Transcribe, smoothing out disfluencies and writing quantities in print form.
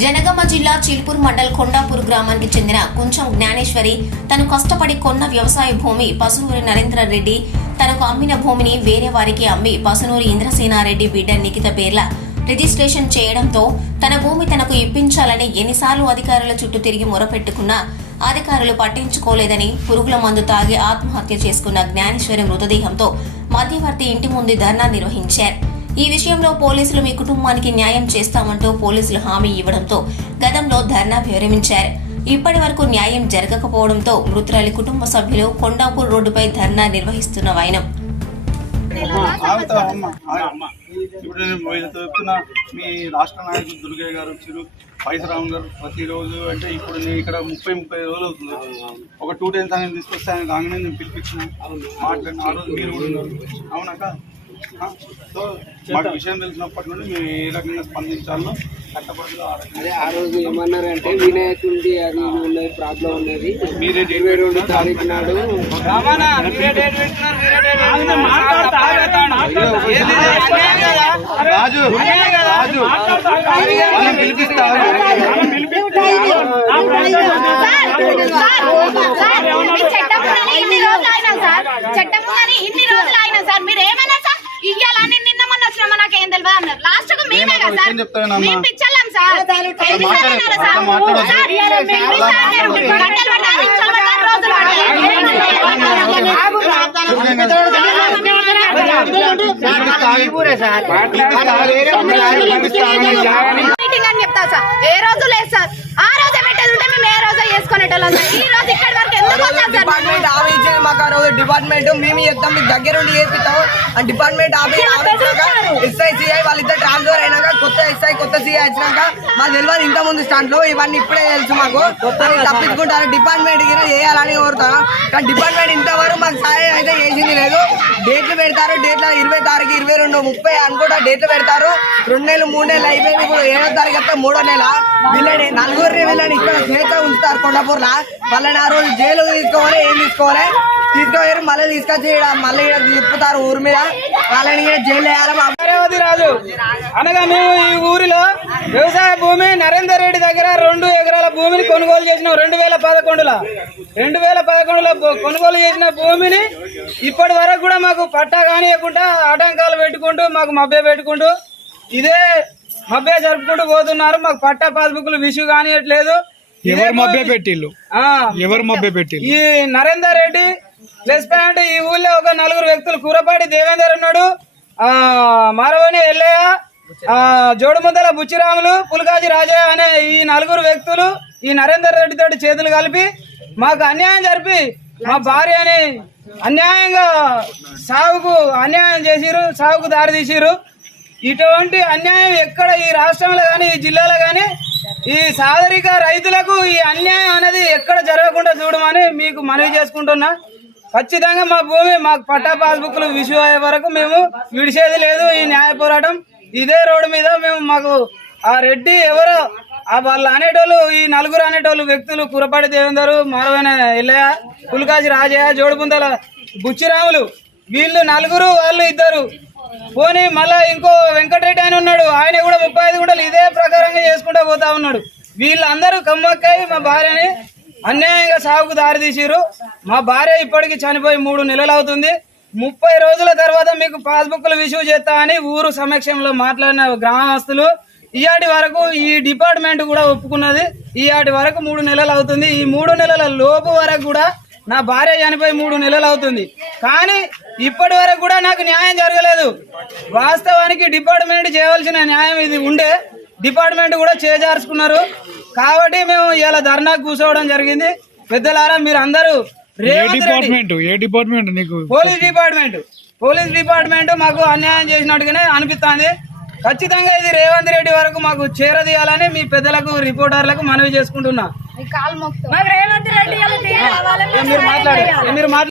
జనగామ జిల్లా చిల్పూర్ మండల్ కొండాపూర్ గ్రామానికి చెందిన కుంచం జ్ఞానేశ్వరి తను కష్టపడి కొన్న వ్యవసాయ భూమి పసునూరి నరేంద్ర రెడ్డి తనకు అమ్మిన భూమిని వేరే వారికి అమ్మి పసునూరి ఇంద్రసేనారెడ్డి బిడ్డ నిఖిత పేర్ల రిజిస్ట్రేషన్ చేయడంతో తన భూమి తనకు ఇప్పించాలని ఎన్నిసార్లు అధికారుల చుట్టూ తిరిగి మొరపెట్టుకున్నా అధికారులు పట్టించుకోలేదని పురుగుల మందు తాగి ఆత్మహత్య చేసుకున్న జ్ఞానేశ్వరి మృతదేహంతో మధ్యవర్తి ఇంటి ముందు ధర్నా నిర్వహించారు. ఈ విషయంలో పోలీసులు మీ కుటుంబానికి న్యాయం చేస్తామంటూ పోలీసులు హామీ ఇవ్వడంతో గతంలో ధర్నా విరమించారు. ఇప్పటి వరకు న్యాయం జరగకపోవడంతో మృతురాలి కుటుంబ సభ్యులు కొండాపూర్ రోడ్డుపై ధర్నా నిర్వహిస్తున్న వైనం. ఇప్పుడు నేను చెప్తున్నా మీ రాష్ట్ర నాయకులు దుర్గయ్య గారు వచ్చారు, పైసరామ్ గారు ప్రతిరోజు అంటే ఇప్పుడు నేను ఇక్కడ 30 రోజులు అవుతుంది. ఒక 2 times ఆయన తీసుకొస్తే ఆయన రాగానే నేను పిలిపించిన మాట్లాడిన ఆ రోజు మీరు కూడా ఉన్నారు అవునాక. సో మాకు విషయం తెలిసినప్పటి నుండి మేము ఏ రకంగా స్పందించాలో కట్టబడులు ఆ రోజు ఏమన్నారంటే వినాయకుడి అది ఉన్నది ప్రాబ్లం ఉన్నది. మీరే 22 తారీఖు నాడు రాజు రాజు పిలిపిస్తారు. చెప్తా సార్ ఏ రోజు లేదు సార్. ఆ రోజే పెట్టేది ఉంటే మేము ఏ రోజు చేసుకునేటోళ్ళం సార్. ఈ రోజు ఇక్కడి వరకు డిపార్ట్మెంట్ ఆఫ్ ఇచ్చింది మాకు. ఆ రోజు డిపార్ట్మెంట్ మేము చెప్తాం, మీకు దగ్గరుండి చేపిస్తాం. ఆ డిపార్ట్మెంట్ ఎస్ఐ సిఐ వాళ్ళిద్దరు ట్రాన్స్ఫర్ అయినాక కొత్త ఎస్ఐ కొత్త సిఐ వచ్చినాక మాకు తెలియదు ఇంత ముందు స్టాండ్లో ఇవన్నీ ఇప్పుడే తెలుసు మాకు. తప్పించుకుంటారు డిపార్ట్మెంట్ చేయాలని కోరుతాను, కానీ డిపార్ట్మెంట్ ఇంతవరకు మాకు సహాయం అయితే చేసింది లేదు. డేట్లు పెడతారు, డేట్ల 20 తారీఖు 22 30 అనుకుంటా డేట్లు పెడతారు. 2 నెలలు 3 నెలలు అయిపోయింది. ఇప్పుడు 7వ తారీఖు వస్తే 3వ నెల. వీళ్ళని వీళ్ళని ఇక్కడ స్వేచ్ఛ ఉంచుతారు కొండాపూర్లో. వాళ్ళని ఆ రోజు జైలు తీసుకోవాలి, ఏం తీసుకోవాలి తీసుకుపోయారు, మళ్ళీ తీసుకొచ్చి మళ్ళీ తిప్పుతారు ఊరి మీద. వాళ్ళని జైలు వేయాలి. రాజు అనగా మేము ఈ ఊరిలో వ్యవసాయ భూమి నరేందర్ రెడ్డి దగ్గర 2 ఎకరాల భూమిని కొనుగోలు చేసినాం. 2011లో కొనుగోలు చేసిన భూమిని ఇప్పటి వరకు కూడా మాకు పట్టా కానియకుండా ఆటంకాలు పెట్టుకుంటూ మాకు మభ్య పెట్టుకుంటూ ఇదే మభ్య జరుపుకుంటూ పోతున్నారు. మాకు పట్టా పాస్బుక్లు విషు కానియట్లేదు. ఎవరు మభ్య పెట్టిల్లు? ఈ నరేందర్ రెడ్డి ప్లస్ పాయింట్ ఈ ఊళ్ళో ఒక 4 వ్యక్తులు కూరపాటి దేవేందర్ ఉన్నాడు, మారవని ఎల్లయ్య, జోడుముద్దల బుచ్చిరాములు, పులకాజీ రాజయ్య అనే ఈ 4 వ్యక్తులు ఈ నరేందర్ రెడ్డి తోటి చేతులు కలిపి మాకు అన్యాయం జరిపి మా భార్యని అన్యాయంగా సాగుకు అన్యాయం చేసిరు, సాగుకు దారి తీసిరు. ఇటువంటి అన్యాయం ఎక్కడ ఈ రాష్ట్రంలో కానీ ఈ జిల్లాలో కానీ ఈ సాగరిక రైతులకు ఈ అన్యాయం అనేది ఎక్కడ జరగకుండా చూడమని మీకు మనవి చేసుకుంటున్నా. ఖచ్చితంగా మా భూమి మాకు పట్టా పాస్బుక్లు విషయం అయ్యే వరకు మేము విడిచేది లేదు. ఈ న్యాయ పోరాటం ఇదే రోడ్డు మీద మేము మాకు ఆ రెడ్డి ఎవరో వాళ్ళు అనేటోళ్ళు ఈ 4 అనేటోళ్ళు వ్యక్తులు కురపాటి దేవేందరు, మారవైన ఎల్లయ్య, పులకాజీ రాజయ్య, జోడుపుందల బుచ్చిరాములు వీళ్ళు 4 వాళ్ళు 2 పోనీ మళ్ళా ఇంకో వెంకటరెడ్డి ఆయన ఉన్నాడు, ఆయన కూడా 35 గుంటలు ఇదే ప్రకారంగా చేసుకుంటూ పోతా ఉన్నాడు. వీళ్ళందరూ కమ్మక్కై మా భార్యని అన్యాయంగా సాగుకు దారి తీసిరు. మా భార్య ఇప్పటికి చనిపోయి 3 నెలలు అవుతుంది. 30 రోజుల తర్వాత మీకు పాస్బుక్లు ఇష్యూ చేస్తా అని ఊరు సమక్షంలో మాట్లాడిన గ్రామస్తులు ఇయాటి వరకు ఈ డిపార్ట్మెంట్ కూడా ఒప్పుకున్నది. ఇయాటి వరకు 3 నెలలు అవుతుంది. ఈ 3 నెలల లోపు వరకు కూడా నా భార్య చనిపోయి 3 నెలలు అవుతుంది. కానీ ఇప్పటి వరకు కూడా నాకు న్యాయం జరగలేదు. వాస్తవానికి డిపార్ట్మెంట్ చేయవలసిన న్యాయం ఇది ఉండే, డిపార్ట్మెంట్ కూడా చేజార్చుకున్నారు. కాబట్టి మేము ఇలా ధర్నా కూర్చోవడం జరిగింది. పెద్దలారా మీరు అందరూ పోలీస్ డిపార్ట్మెంట్ మాకు అన్యాయం చేసినట్టుగానే అనిపిస్తుంది. ఖచ్చితంగా ఇది రేవంత్ రెడ్డి వరకు మాకు చేరదీయాలని మీ పెద్దలకు రిపోర్టర్లకు మనవి చేసుకుంటున్నా. రేవంత్ రెడ్డి